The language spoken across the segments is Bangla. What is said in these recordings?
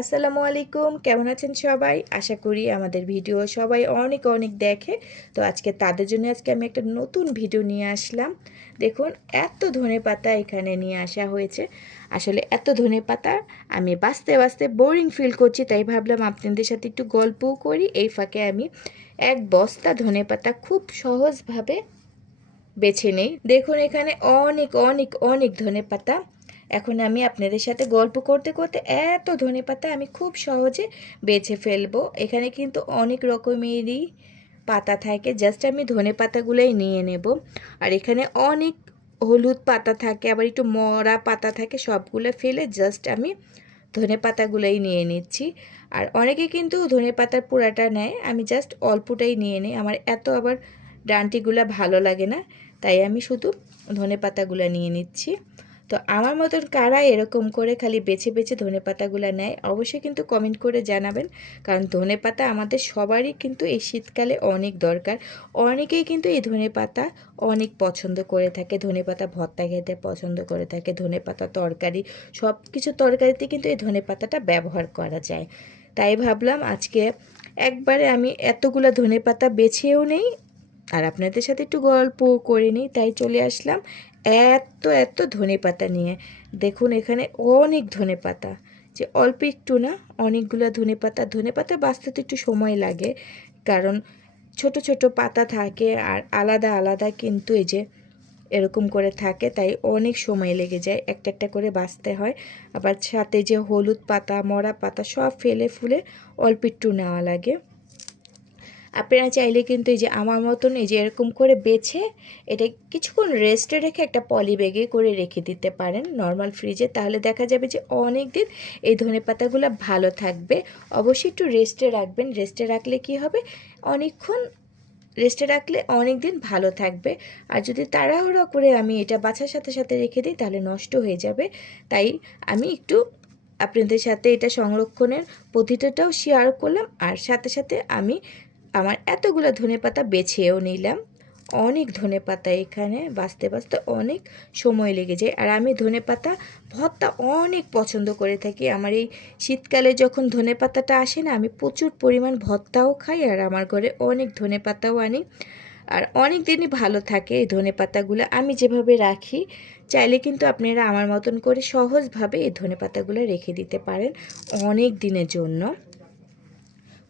আসসালামু আলাইকুম, কেমন আছেন সবাই? আশা করি আমাদের ভিডিও সবাই অনেক অনেক দেখে। তো তাদের জন্য আজকে আমি একটা নতুন ভিডিও নিয়ে আসলাম। দেখুন, এত ধনেপাতা এখানে নিয়ে আসা হয়েছে। আসলে এত ধনেপাতা আমি বাছতে বাছতে বোরিং ফিল করছি, তাই ভাবলাম আপনাদের সাথে একটু গল্পও করি। এই ফাঁকে আমি এক বস্তা ধনেপাতা খুব সহজভাবে বেছে নেই। দেখুন, এখানে অনেক অনেক অনেক ধনেপাতা। এখন আমি আপনাদের সাথে গল্প করতে করতে এত ধনেপাতা আমি খুব সহজে বেছে ফেলবো। এখানে কিন্তু অনেক রকমেরই পাতা থাকে, জাস্ট আমি ধনেপাতাগুলোই নিয়ে নেব। আর এখানে অনেক হলুদ পাতা থাকে, আবার একটু মরা পাতা থাকে, সবগুলো ফেলে জাস্ট আমি ধনেপাতাগুলোই নিয়ে নিচ্ছি। আর অনেকে কিন্তু ধনেপাতার পুরাটা নেয়, আমি জাস্ট অল্পটাই নিয়ে নিই। আমার এত আবার ডান্টিগুলো ভালো লাগে না, তাই আমি শুধু ধনেপাতাগুলো নিয়ে নিচ্ছি। তো আমার মতন কারা এরকম করে খালি বেছে বেছে ধনেপাতাগুলো নেয়, অবশ্যই কিন্তু কমেন্ট করে জানাবেন। কারণ ধনেপাতা আমাদের সবারই কিন্তু এই শীতকালে অনেক দরকার। অনেকেই কিন্তু এই ধনেপাতা অনেক পছন্দ করে থাকে, ধনেপাতা ভর্তা খেতে পছন্দ করে থাকে, ধনেপাতা তরকারি, সব কিছু তরকারিতে কিন্তু এই ধনেপাতাটা ব্যবহার করা যায়। তাই ভাবলাম আজকে একবারে আমি এতগুলো ধনেপাতা বেছেও নেই, আর আপনাদের সাথে একটু গল্প করে নিই, তাই চলে আসলাম এত এত ধনেপাতা নিয়ে। দেখুন, এখানে অনেক ধনেপাতা, যে অল্প একটু না, অনেকগুলো ধনেপাতা। ধনেপাতা বাছতে তো একটু সময় লাগে, কারণ ছোট ছোট পাতা থাকে আর আলাদা আলাদা কিন্তু এই যে এরকম করে থাকে, তাই অনেক সময় লেগে যায়, একটা একটা করে বাছতে হয়। আবার সাথে যে হলুদ পাতা, মরা পাতা সব ফেলে ফুলে অল্প একটু নেওয়া লাগে। আপনারা চাইলে কিন্তু এই যে আমার মতন এই যে এরকম করে বেছে এটা কিছুক্ষণ রেস্টে রেখে একটা পলি ব্যাগে করে রেখে দিতে পারেন নর্মাল ফ্রিজে, তাহলে দেখা যাবে যে অনেক দিন এই ধনেপাতাগুলো ভালো থাকবে। অবশ্যই একটু রেস্টে রাখবেন, রেস্টে রাখলে কি হবে, অনেকক্ষণ রেস্টে রাখলে অনেক দিন ভালো থাকবে। আর যদি তাড়াহুড়ো করে আমি এটা বাছার সাথে সাথে রেখে দিই তাহলে নষ্ট হয়ে যাবে। তাই আমি একটু আপনাদের সাথে এটা সংরক্ষণের পদ্ধতিটাও শেয়ার করলাম, আর সাথে সাথে আমি আমার এতগুলো ধনেপাতা বেছেও নিলাম। অনেক ধনেপাতা এখানে বাছতে বাছতে অনেক সময় লেগে যায়। আর আমি ধনেপাতা ভর্তা অনেক পছন্দ করে থাকি। আমার এই শীতকালে যখন ধনেপাতাটা আসে না, আমি প্রচুর পরিমাণ ভর্তাও খাই, আর আমার ঘরে অনেক ধনেপাতাও আনি। আর অনেক দিনই ভালো থাকে এই ধনেপাতাগুলো আমি যেভাবে রাখি। চাইলে কিন্তু আপনারা আমার মতন করে সহজভাবে এই ধনেপাতাগুলো রেখে দিতে পারেন অনেক দিনের জন্য।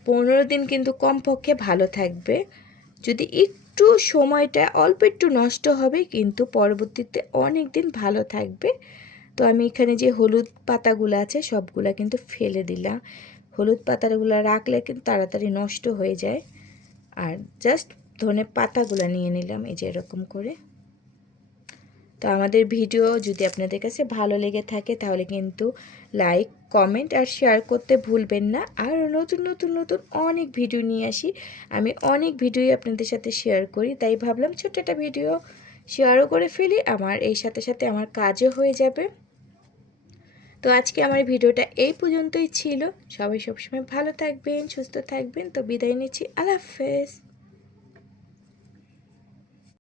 15 দিন কিন্তু কমপক্ষে ভালো থাকবে। যদি একটু সময়টা অল্প একটু নষ্ট হবে, কিন্তু পরবর্তীতে অনেক দিন ভালো থাকবে। তো আমি এখানে যে হলুদ পাতাগুলো আছে সবগুলা কিন্তু ফেলে দিলাম। হলুদ পাতাগুলো রাখলে কিন্তু তাড়াতাড়ি নষ্ট হয়ে যায়। আর জাস্ট ধনে পাতাগুলো নিয়ে নিলাম এই যে এরকম করে। তো আমাদের ভিডিও যদি আপনাদের কাছে ভালো লেগে থাকে তাহলে কিন্তু লাইক, কমেন্ট আর শেয়ার করতে ভুলবেন না। আর নতুন নতুন নতুন অনেক ভিডিও নিয়ে আসি, আমি অনেক ভিডিওই আপনাদের সাথে শেয়ার করি, তাই ভাবলাম ছোট্ট একটা ভিডিও শেয়ারও করে ফেলি, আমার এই সাথে সাথে আমার কাজও হয়ে যাবে। তো আজকে আমার ভিডিওটা এই পর্যন্তই ছিল। সবাই সবসময় ভালো থাকবেন, সুস্থ থাকবেন। তো বিদায় নিচ্ছি, আল্লাহ হাফেজ।